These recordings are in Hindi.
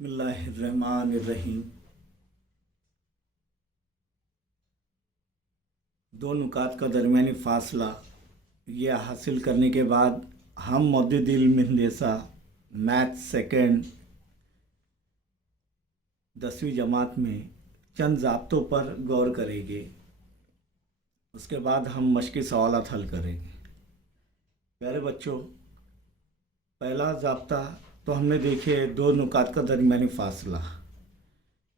बिस्मिल्लाहिर्रहमानिर्रहीम। दो नुकात का दरमियानी फ़ासला ये हासिल करने के बाद हम मौजूद इल्म हिंदसा मैथ सेकेंड 10वीं जमात में चंद ज़ाब्तों पर गौर करेंगे। उसके बाद हम मश्की सवालात हल करेंगे। प्यारे बच्चों, पहला ज़ाब्ता तो हमने देखे दो नुकात का दरमियानी फ़ासला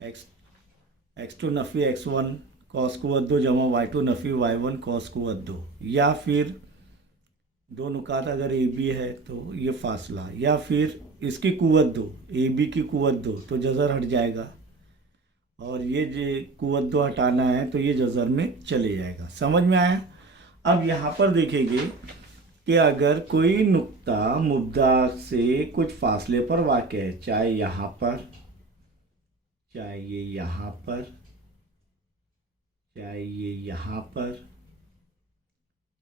x2 नफ़ी x1 कॉस कुव्वत 2 जमा y2 नफ़ी y1 कॉस कुव्वत 2, या फिर दो नुकात अगर ए बी है तो ये फासला, या फिर इसकी कुव्वत 2 ए बी की कुव्वत 2 तो जज़र हट जाएगा और ये जो कुव्वत 2 हटाना है तो ये जज़र में चले जाएगा। समझ में आया? अब यहाँ पर देखेंगे कि अगर कोई नुक्ता मुब्दा से कुछ फासले पर वाक़या है, चाहे यहाँ पर, चाहे ये यहाँ पर, चाहे ये यहाँ पर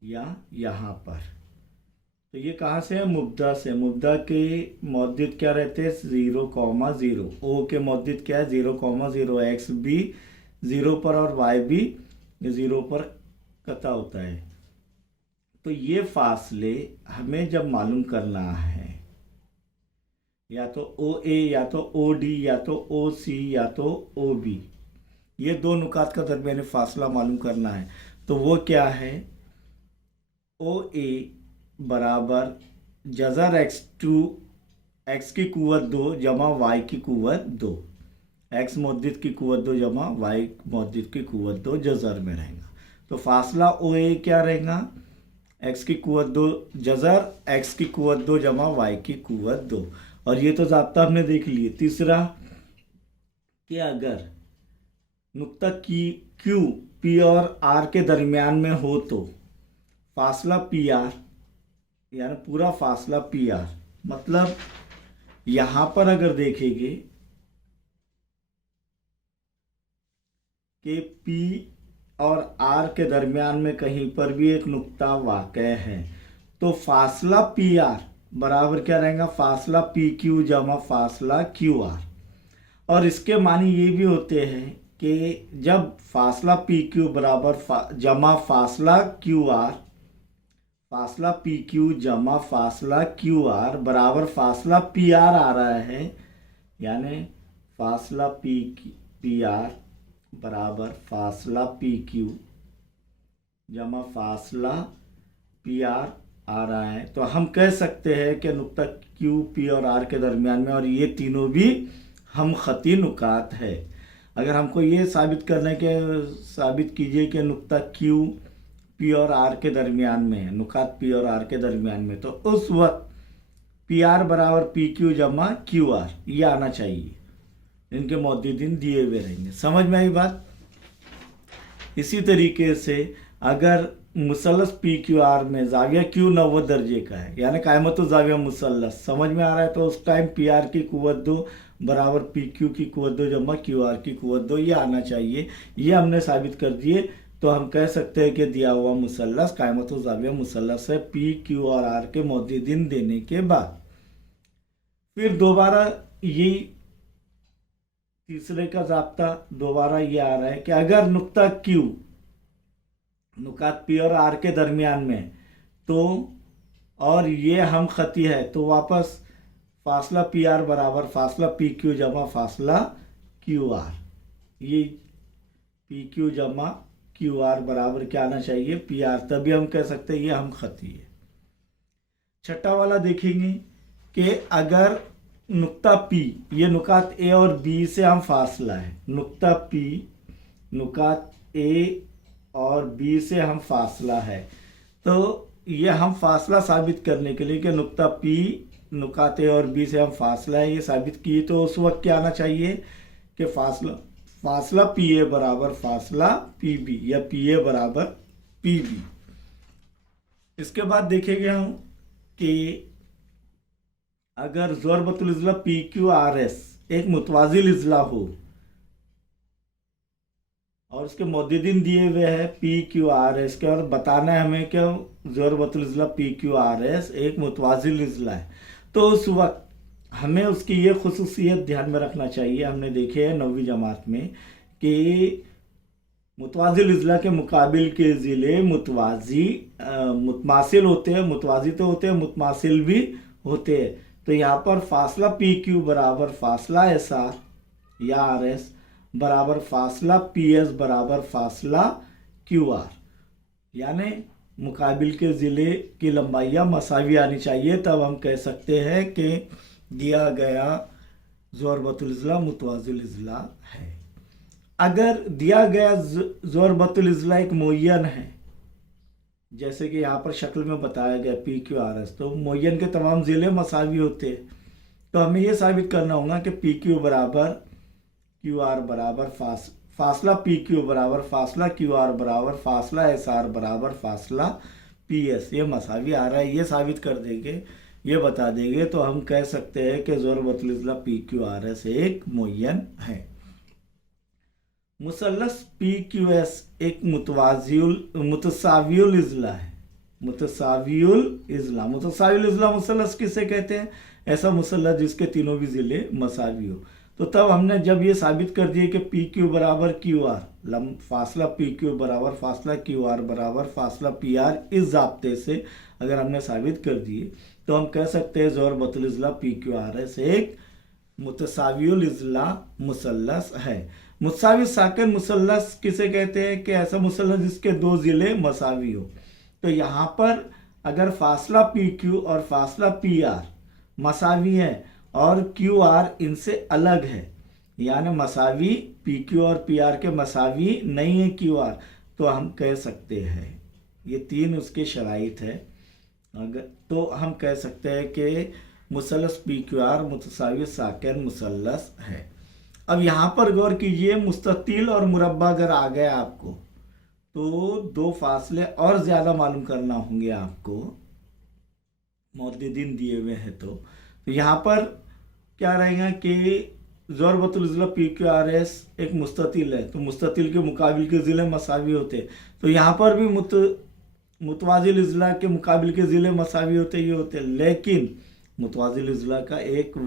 या यहाँ पर, तो ये कहाँ से है? मुब्दा से। मुब्दा के मौजूद क्या रहते हैं? 0,0। ओ के मौजूद क्या है? 0,0। एक्स भी 0 पर और वाई भी 0 पर कता होता है। तो ये फासले हमें जब मालूम करना है, या तो ओ ए, या तो ओ डी, या तो ओ सी, या तो ओ बी, ये दो नुकात का दरमियानी फासला मालूम करना है, तो वो क्या है? ओ ए बराबर जज़र x2 x की कुव्वत 2 जमा y की कुव्वत 2, x मौजूद की कुव्वत 2 जमा y मौजूद की कुव्वत 2 जज़र में रहेगा। तो फासला ओ ए क्या रहेगा? x की कुव्वत 2 जज़र x की कुव्वत 2 जमा y की कुव्वत 2। और ये तो ज़ाब्ता हमने देख लिए। तीसरा कि अगर नुक्ता की Q P और R के दरमियान में हो तो फासला PR, यानी पूरा फासला PR, मतलब यहाँ पर अगर देखेंगे कि P और R के दरमियान में कहीं पर भी एक नुक्ता वाक़या है तो फासला PR बराबर क्या रहेगा? फासला PQ जमा फासला QR। और इसके मानी ये भी होते हैं कि जब फासला PQ बराबर जमा फासला QR, फासला PQ जमा फासला QR बराबर फासला PR आ रहा है, यानी फासला PR बराबर फासला PQ जमा फासला PR आ रहा है, तो हम कह सकते हैं कि नुक्ता Q P और R के दरमियान में, और ये तीनों भी हम ख़ती नुकात है। अगर हमको ये साबित करना है कि साबित कीजिए कि नुक्ता Q P और R के दरमियान में है, नुकात P और R के दरमियान में, तो उस वक्त PR बराबर PQ जमा QR ये आना चाहिए। इनके मौजूदीन दिए हुए रहेंगे। समझ में आई बात? इसी तरीके से अगर मुसल्लस PQR में जाविया Q 90 दर्जे का है, यानी कायमत जाविया मुसल्लस, समझ में आ रहा है, तो उस टाइम PR की कुव्वत 2 बराबर PQ की कुव्वत 2 जमा QR की कुव्वत 2 ये आना चाहिए। ये हमने साबित कर दिए, तो हम कह सकते हैं कि दिया हुआ मुसल्लस कायमत जाविया मुसल्लस है P Q और R के मौजूदीन देने के बाद। फिर दोबारा ये तीसरे का ज़ाब्ता दोबारा ये आ रहा है कि अगर नुक्ता Q नुकात P और R के दरमियान में तो, और ये हम ख़ती है, तो वापस फासला PR बराबर फासला PQ जमा फासला QR, ये PQ जमा QR बराबर क्या आना चाहिए? PR, तभी हम कह सकते हैं ये हम ख़ती है। छठा वाला देखेंगे कि अगर नुक्ता P, ये नुकात A और B से हम फासला है, नुक्ता P नुकात A और B से हम फासला है, तो ये हम फासला साबित करने के लिए कि नुक्ता P नुकात A और B से हम फासला है ये साबित किए, तो उस वक्त क्या आना चाहिए कि फासला PA बराबर फासला PB या PA बराबर PB। इसके बाद देखेंगे हम कि अगर ज़रबतुल इज़ला PQRS एक मुतवाज़िल इज़ला हो और उसके मौजूदीन दिए हुए हैं PQRS के, और बताना है हमें कि ज़रबतुल इज़ला PQRS एक मुतवाज़िल इज़ला है, तो उस वक्त हमें उसकी ये खुसूसियत ध्यान में रखना चाहिए। हमने देखे है 9वीं जमात में कि मुतवाजिल इजला के मुकाबिल के ज़िले मुतमासिल होते हैं, मुतवाजी तो होते हैं, मुतमासिल भी होते हैं। तो यहाँ पर फासला पी क्यू बराबर फासला एस आर या आर एस बराबर फासला पी एस बराबर फासला क्यू आर, यानी मुकाबिल के ज़िले की लंबाइयाँ मसावी आनी चाहिए। तब हम कह सकते हैं कि दिया गया ज़ोरबतुल इज़ला मुतवाजिल इज़ला है। अगर दिया गया ज़ोरबतुल इज़ला एक मुय्यन है, जैसे कि यहाँ पर शक्ल में बताया गया पी क्यू आर एस, तो मुय्यन के तमाम ज़िले मसावी होते हैं। तो हमें ये साबित करना होगा कि पी क्यू बराबर क्यू आर बराबर फासला पी क्यू बराबर फासला क्यू आर बराबर फासला एस आर बराबर फासला पी एस, ये मसावी आ रहा है। ये साबित कर देंगे, ये बता देंगे, तो हम कह सकते हैं कि ज़ोरबतुल इज़ला पी क्यू आर एस एक मुय्यन है। मुसल्लस पी क्यू एस एक मुतसावियुल इज़ला है। मुतसावियुल इज़ला मुसल्लस किसे कहते हैं? ऐसा मुसल्लस जिसके तीनों भी ज़िले मसावी हो। तो तब हमने जब ये साबित कर दिए कि पी क्यू बराबर क्यू आर, फासला पी क्यू बराबर फासला क्यू आर बराबर फासला पी आर, इस ज़ाब्ते से अगर हमने साबित कर दिए तो हम कह सकते हैं ज़ोरबतुल इज़ला पी क्यू आर एस एक मुतसावियुल इज़ला मुसल्लस है। मुतसावी साकिन मुसल्लस किसे कहते हैं? कि ऐसा मुसल्लस जिसके दो ज़िले मसावी हो। तो यहाँ पर अगर फासला पी क्यू और फासला पी आर मसावी है और क्यू आर इनसे अलग है, यानी मसावी पी क्यू और पी आर के मसावी नहीं है क्यू आर, तो हम कह सकते हैं, ये तीन उसके शराइत है, अगर तो हम कह सकते हैं कि मुसल्लस पी क्यू आर मुतसावी साकिन मुसल्लस है। अब यहाँ पर गौर कीजिए, मुस्ततील और मुरब्बा अगर आ गया आपको तो दो फासले और ज़्यादा मालूम करना होंगे आपको, मुद्दिदीन दिए हुए हैं। तो यहाँ पर क्या रहेगा कि ज़ोरबतुल इज़ला पी क्यू आर एस एक मुस्ततील है, तो मुस्ततील के मुकाबिल के ज़िले मसावी होते हैं। तो यहाँ पर भी मुतवाजिल इज़ला के मुकाबिल के ज़िले मसावी होते ये होते, लेकिन मुतवाजिल इज़ला का एक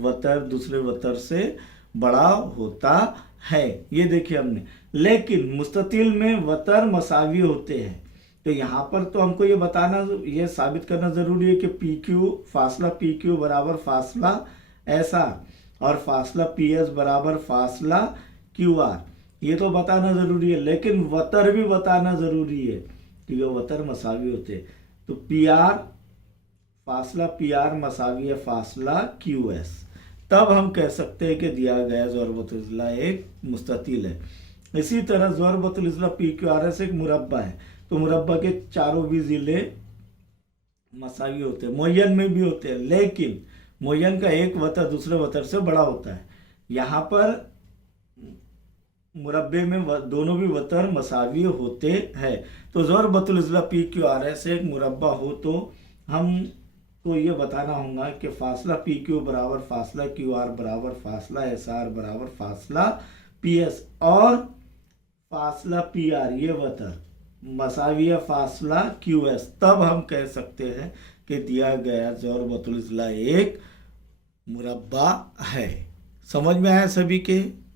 वतर दूसरे वतर से बड़ा होता है, ये देखिए हमने। लेकिन मुस्ततील में वतर मसावी होते हैं। तो यहाँ पर तो हमको ये बताना, ये साबित करना ज़रूरी है कि पी क्यू फासला पी क्यू बराबर फासला एस आर और फासला पी एस बराबर फासला क्यू आर, ये तो बताना ज़रूरी है। लेकिन वतर भी बताना ज़रूरी है कि वो वतर मसावी होते हैं। तो पी आर फासला पी आर मसावी है फासला क्यू एस, तब हम कह सकते हैं कि दिया गया ज़ोरबतुल इज़ला एक मुस्ततील है। इसी तरह ज़ोरबतुल इज़ला पी क्यू आर एस एक मुरब्बा है, तो मुरब्बा के चारों भी ज़िले मसावी होते हैं, मुय्यन में भी होते हैं, लेकिन मुय्यन का एक वतर दूसरे वतर से बड़ा होता है। यहाँ पर मुरब्बे में दोनों भी वतर मसावी होते हैं। तो ज़ोरबतुल इज़ला पी क्यू आर एस एक मुरब्बा हो तो हम तो ये बताना होगा कि फासला पी क्यू बराबर फासला क्यू आर बराबर फासला एस आर बराबर फासला पी एस और फासला पी आर ये वतर मसावी है फासला क्यू एस, तब हम कह सकते हैं कि दिया गया ज़ोरबतुल इज़ला एक मुरब्बा है। समझ में आया सभी के?